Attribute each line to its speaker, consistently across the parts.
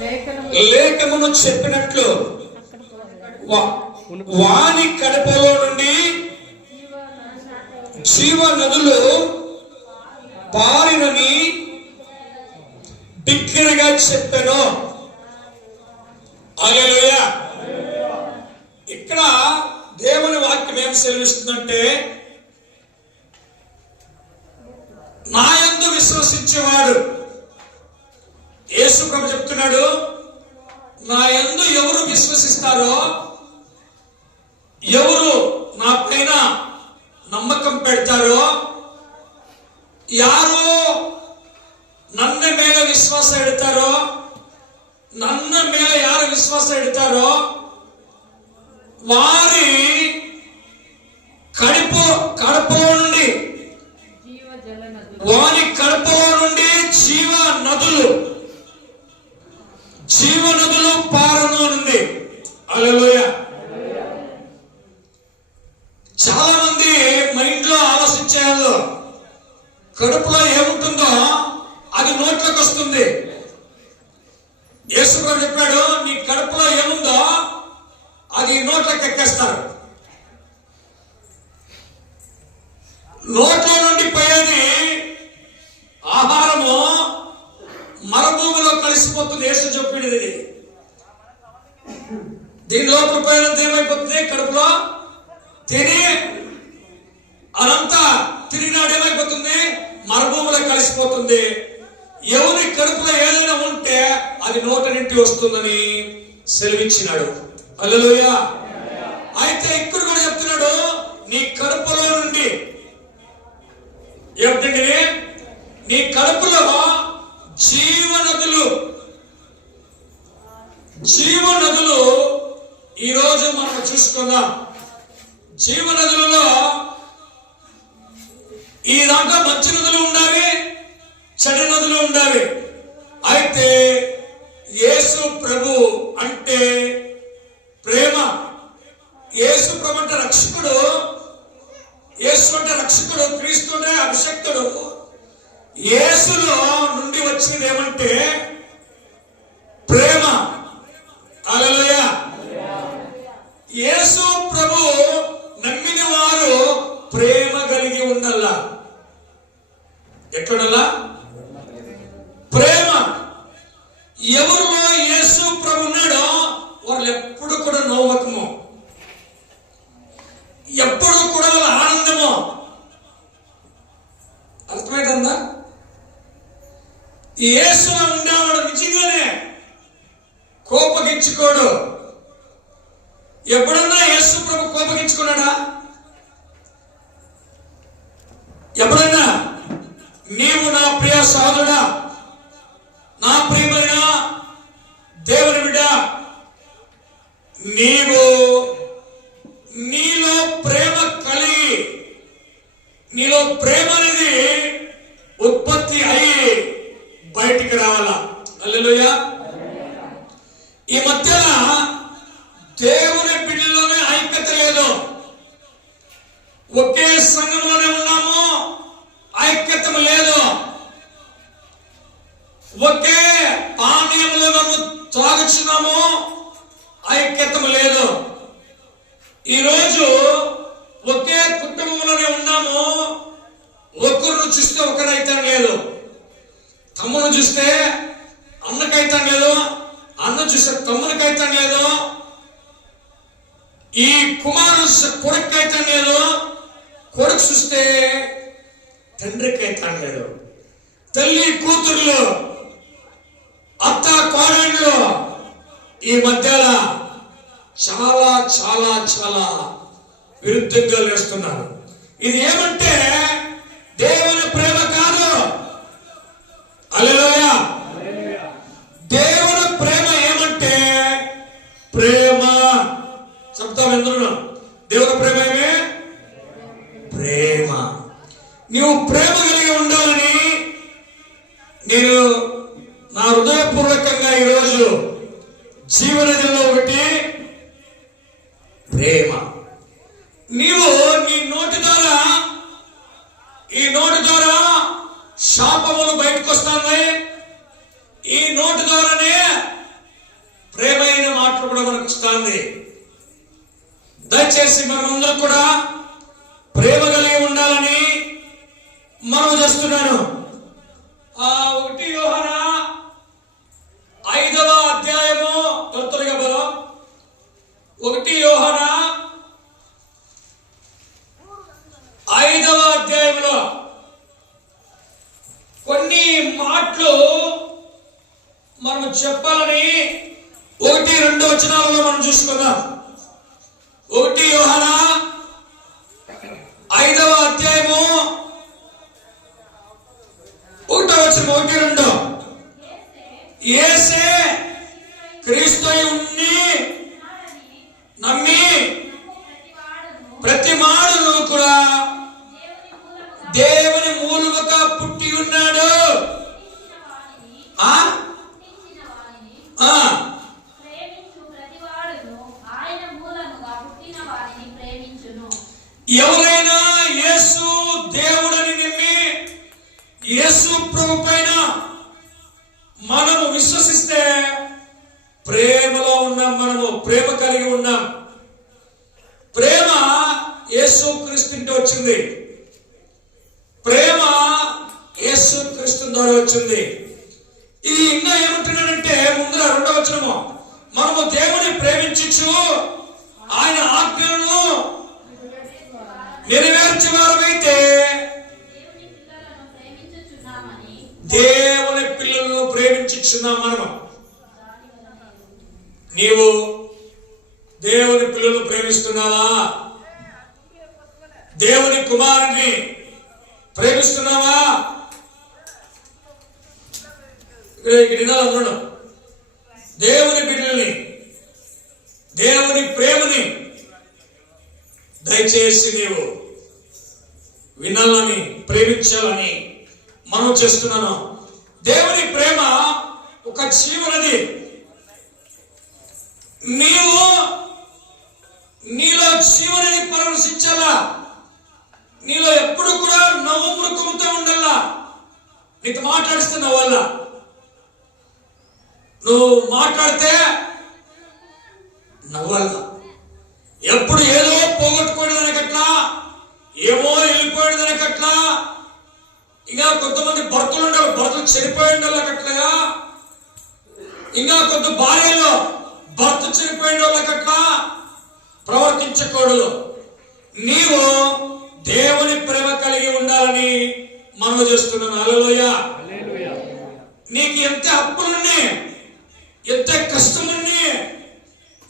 Speaker 1: లేఖనము
Speaker 2: చెప్పినట్లు వాని కడపలో నుండి జీవ నదులు పారినని బిగ్గరగా చెప్పాను. అలెలుయ ఇక్కడ దేవుని వాక్యం ఏం సెలవిస్తుందంటే నా యందు విశ్వసించేవాడు యేసు ప్రభు చెప్తున్నాడు నా యందు ఎవరు విశ్వసిస్తారో ఎవరు నా పైన నమ్మకం పెడతారో ಯಾರು ನನ್ನ ಮೇಲೆ ವಿಶ್ವಾಸ ಇಡ್ತಾರೋ ನನ್ನ ಮೇಲೆ ಯಾರು ವಿಶ್ವಾಸ ಇಡ್ತಾರೋ వారి మంది మైండ్లో కడుపులో ఏముంటుందో అది నోట్లోకి వస్తుంది. యేసు చెప్పాడు నీ కడుపులో ఏముందో అది నోట్లోకి ఎక్కేస్తారు. నోట్లో నుండి పోయేది ఆహారము మరభూమిలో కలిసిపోతుంది యేసు చెప్పినది. ఇది దీని లోపల ఏమైపోతుంది కడుపులో అదంతా తిరిగినాడు ఏమైపోతుంది? మరుభూమిలో కలిసిపోతుంది. ఎవరి కడుపులో ఏదైనా ఉంటే అది నోట నింటి వస్తుందని సెలవిచ్చినాడు. అల్లలోయ అయితే ఇక్కడ కూడా చెప్తున్నాడు నీ కడుపులో నుండి. ఏమిటండి? నీ కడుపులో జీవనదులు. జీవనదులు ఈరోజు మనం చూసుకుందాం. జీవనదులలో ఈ దాంట్లో మంచి నదులు ఉండాలి చెడు నదులు ఉండాలి. అయితే యేసు ప్రభు అంటే ప్రేమ యేసు ప్రభు అంటే రక్షకుడు యేసు అంటే రక్షకుడు క్రీస్తు అంటే అభిషక్తుడు యేసులో నుండి వచ్చింది ఏమంటే ప్రేమ అలలోయ యేసు ప్రభు నమ్మిన వారు ప్రేమ కలిగి ఉండాలా ఎక్కడలా ప్రేమ ఎవరిలో యేసు ప్రభు ఉన్నాడో వాళ్ళు ఎప్పుడు కూడా నవ్వకము ఎప్పుడు కూడా వాళ్ళ ఆనందము అర్థమైందా యేసులో ఉండేవాడు నిజంగానే. కోపగించుకోడు. ఎప్పుడన్నా యేసు ప్రభు కోపగించుకున్నాడా? ఎప్పుడన్నా? నీవు నా ప్రియ సహోదరుడా నా ప్రియమైన దేవుని బిడ్డ నీవు నీలో ప్రేమ కలిగి నీలో ప్రేమ అనేది ఉత్పత్తి అయి బయటికి రావాలా అల్లెలుయా ఈ మధ్య దేవుని బిడ్డలోనే ఐక్యత లేదు ఒకే సంఘంలోనే ఉన్నాము ఐక్యత లేదు ఒకే పానీయంలో మేము త్రాగుచున్నాము ఐక్యత లేదు ఈరోజు ఒకే కుటుంబంలోనే ఉన్నాము ఒకరిని చూస్తే ఒకరైతం లేదు అన్నం చూస్తే అన్నకైతం లేదు అన్న చూస్తే తమ్మునికైతం లేదు ఈ కుమారు కొడుకు అయితే లేదు కొడుకు చూస్తే తండ్రికి అయితే లేదు తల్లి కూతుర్లు అత్త కోడళ్ళు ఈ మధ్యన చాలా చాలా చాలా విరుద్ధంగా లేస్తున్నారు. ఇది ఏమంటే దేవుని ప్రేమ కాదు అలెలోయ దేవుని ప్రేమ ఏమంటే ప్రేమ చెప్తాం ఎందుకు దేవుని ప్రేమ ఏమే ప్రేమ నీవు ప్రేమ కలిగి ఉండాలని నేను నా హృదయపూర్వకంగా ఈరోజు జీవనదిలో ఒకటి ప్రేమ నీవు నీ నోటి ద్వారా ఈ నోటి ద్వారా ఉంచుతాంది దయచేసి మనమందరం కూడా ప్రేమ కలిగి ఉండాలని మనం చేస్తున్నాను. ఆ ఒకటి యోహన ఐదవ అధ్యాయము తొలతొలగా బలం ఒకటి యోహన ఐదవ అధ్యాయంలో కొన్ని మాటలు మనం చెప్పాలని ఒకటి రెండు వచనాలలో మనం చూసుకుందాం. యోహన ఐదవ అధ్యాయము ఒకటో వచ్చిన ఒకటి రెండు. ఏసే క్రీస్తు ఉన్ని నమ్మి ప్రతి మానవుడు కూడా దేవుని మూలముగా పుట్టి ఉన్నాడు ఆ ఆ
Speaker 3: ప్రేమించు ప్రతివాడును ఆయన మూలముగా పుట్టిన వారిని ప్రేమించును
Speaker 2: ఎవరైనా యేసు దేవుడని నమ్మి యేసు పైన మనము విశ్వసిస్తే ప్రేమలో ఉన్నాం మనము ప్రేమ కలిగి ఉన్నాం. ప్రేమ యేసు క్రీస్తుంటే వచ్చింది. ప్రేమ యేసు క్రీస్తు ద్వారా వచ్చింది ఇది ఇంకా ఏమంటున్నాడంటే ముందర రెండవ వచనము మనము దేవుని ప్రేమించచ్చు ఆయన ఆజ్ఞలను నెరవేర్చే వారమైతే
Speaker 3: దేవుని పిల్లలను ప్రేమించుచున్నామని
Speaker 2: దేవుని పిల్లలను ప్రేమించుచున్నాం మనము నీవు దేవుని పిల్లలు ప్రేమిస్తున్నావా? దేవుని కుమారుని ప్రేమిస్తున్నావా? ఇక్కడ దేవుని బిడ్డల్ని దేవుని ప్రేమని దయచేసి నీవు వినాలని ప్రేమించాలని మనం చేస్తున్నాను. దేవుని ప్రేమ ఒక జీవనది. నీవు నీలో జీవనది పరవశించాలా నీలో ఎప్పుడు కూడా నవ్వు మృకంతో ఉండాలా. నీకు మాట్లాడుస్తున్న వల్ల. నువ్వు మాట్లాడితే నవ్వాల ఎప్పుడు ఏదో పోగొట్టుకోవడానికట్లా ఏమో వెళ్ళిపోయేదానికట్లా ఇంకా కొంతమంది భర్తలు ఉండవు భర్తలు చనిపోయిన వాళ్ళకట్లుగా ఇంకా కొంత భార్యలో భర్త చనిపోయిన వాళ్ళకట్లా ప్రవర్తించకూడదు. నీవు దేవుని ప్రేమ కలిగి ఉండాలని మనం చేస్తున్నాను. అలలోయ నీకు ఎంత అప్పులున్నాయి ఎంత కష్టముంది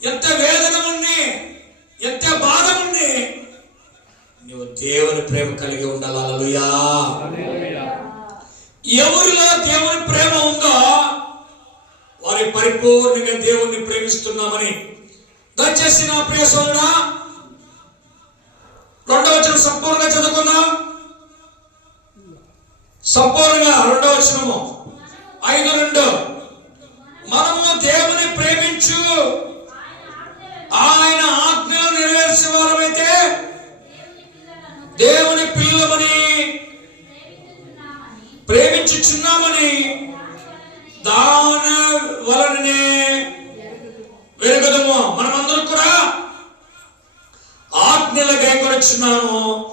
Speaker 2: ఎంత వేదన ఉంది ఎంత బాధ ఉంది నువ్వు దేవుని ప్రేమ కలిగి ఉండాలి. అలలుయా ఎవరిలో దేవుని ప్రేమ ఉందో పరిపూర్ణంగా దేవుణ్ణి ప్రేమిస్తున్నామని. దయచేసి నా ప్రియ సోదరుడా రెండవ వచనం సంపూర్ణంగా చదువుకుందాం. సంపూర్ణంగా రెండవ వచనము. ఐదు రెండు మనము దేవుని ప్రేమించు. ఆయన ఆజ్ఞలు నెరవేర్చే వారమైతే దేవుని పిల్లమని
Speaker 3: ప్రేమించుచున్నామని
Speaker 2: వలననే వెలుగుదము. మనమందరం కూడా ఆజ్ఞలు గైకొనొచ్చున్నాము.